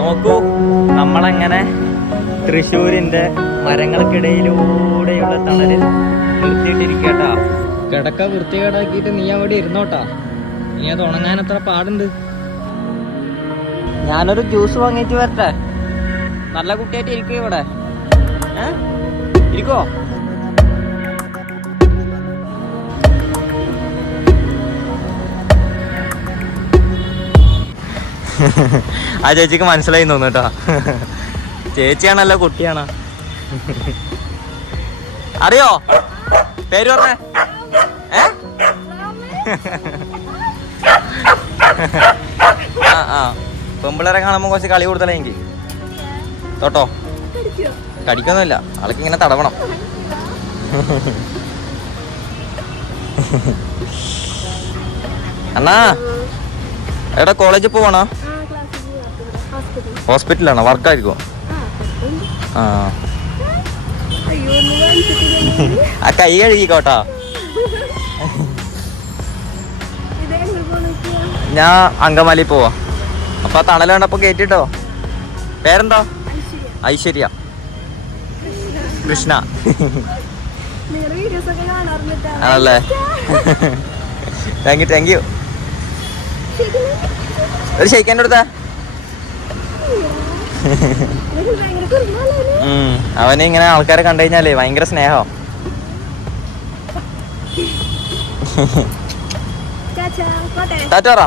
നോക്കൂ നമ്മളങ്ങനെ തൃശ്ശൂരിന്റെ മരങ്ങൾക്കിടയിലൂടെയുള്ള തണലിൽ നിർത്തിയിട്ടിരിക്കട്ടാ കിടക്ക വൃത്തികേടാക്കിയിട്ട് നീ അവിടെ ഇരുന്നോട്ടാ. നീ അത് ഉണങ്ങാൻ എത്ര പാടുണ്ട്. ഞാനൊരു ജ്യൂസ് വാങ്ങിയിട്ട് വരട്ടെ. നല്ല കുട്ടിയായിട്ട് ഇരിക്കും ഇവിടെ. ഇരിക്കോ ആ ചേച്ചിക്ക് മനസ്സിലായി തോന്നു കേട്ടോ. ചേച്ചിയാണല്ലോ കുട്ടിയാണോ. അറിയോ? പേര് പറഞ്ഞേ. ഏ? ആ ആ. പെമ്പിളരെ കാണുമ്പോ കുറച്ച് കളി കൊടുത്തല്ലേ എനിക്ക് തൊട്ടോ. കടിക്കൊന്നുമില്ല. ആൾക്ക് ഇങ്ങനെ തടവണം. അണ്ണാ എടാ കോളേജിൽ പോവാണോ? ഹോസ്പിറ്റലാണോ വർക്കായിരിക്കും ആ ആ. കൈ കഴുകിക്കോട്ടോ. ഞാൻ അങ്കമാലി പോവാ. അപ്പൊ തണൽ കണ്ടപ്പോ കേട്ടിട്ടോ? പേരെന്താ? ഐശ്വര്യ. കൃഷ്ണ. ആണല്ലേ? താങ്ക് യു താങ്ക് യു ഒരു ഷെയ്ക്കാന്റെ എടുത്താ ഉം. അവന് ഇങ്ങനെ ആൾക്കാരെ കണ്ടു കഴിഞ്ഞാലേ ഭയങ്കര സ്നേഹം. ടാറ്റാറാ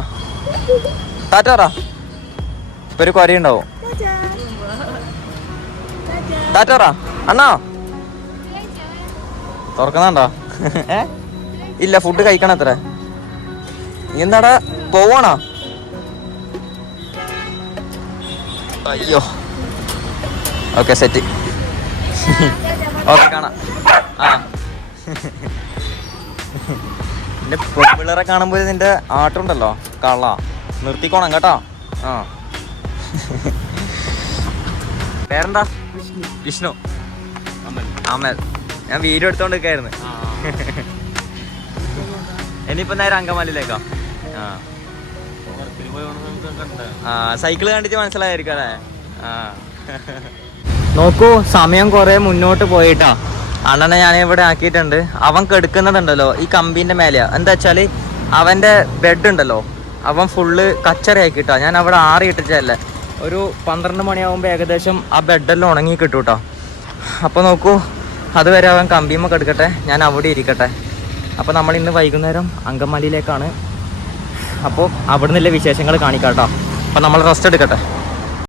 ടാറ്റാറാ ഇപ്പൊ ഒരു കൊരയുണ്ടാവും ടാറ്റാറാ അണ്ണാ? തുറക്കുന്നുണ്ടോ? ഏ? ഇല്ല ഫുഡ് കഴിക്കണം എന്താടാ പോവാണോ? അയ്യോ. Okay set. ഓക്കെ കാണാം. ആ. നിന്റെ പെൺപിള്ളേരെ കാണുമ്പോൾ നിന്റെ ആട്ടുണ്ടല്ലോ കള്ള നിർത്തിക്കോണം കേട്ടോ. ആ. പേരെന്താ? വിഷ്ണു. അമൽ. ഞാൻ വീഡിയോ എടുത്തോണ്ട് നിൽക്കായിരുന്നു ഇനിയിപ്പോ നേരെ അങ്കമാലിയിലേക്കോ? ആ. ആ സൈക്കിൾ കണ്ടിട്ട് മനസ്സിലായിരിക്കും അല്ലേ? ആ. നോക്കൂ സമയം കുറെ മുന്നോട്ട് പോയിട്ടാ. അണ്ണനെ ഞാൻ ഇവിടെ ആക്കിയിട്ടുണ്ട്. അവൻ കെടുക്കുന്നതുണ്ടല്ലോ ഈ കമ്പിന്റെ മേലെയാ. എന്താ വെച്ചാൽ അവന്റെ ബെഡ് ഉണ്ടല്ലോ അവൻ ഫുള്ള് കച്ചറയാക്കിട്ടാ ഞാൻ അവിടെ ആറിയിട്ടിട്ടല്ലേ ഒരു പന്ത്രണ്ട് മണിയാകുമ്പോൾ ഏകദേശം ആ ബെഡെല്ലാം ഉണങ്ങി കിട്ടും കേട്ടോ അപ്പോൾ നോക്കൂ അതുവരെ അവൻ കമ്പിയുമ്പോൾ കെടുക്കട്ടെ ഞാൻ അവിടെ ഇരിക്കട്ടെ. അപ്പോൾ നമ്മൾ ഇന്ന് വൈകുന്നേരം അങ്കമാലിയിലേക്കാണ് അപ്പോൾ അവിടെ നിന്നുള്ള വിശേഷങ്ങൾ കാണിക്കാം കേട്ടോ അപ്പോൾ നമ്മൾ റെസ്റ്റ് എടുക്കട്ടെ.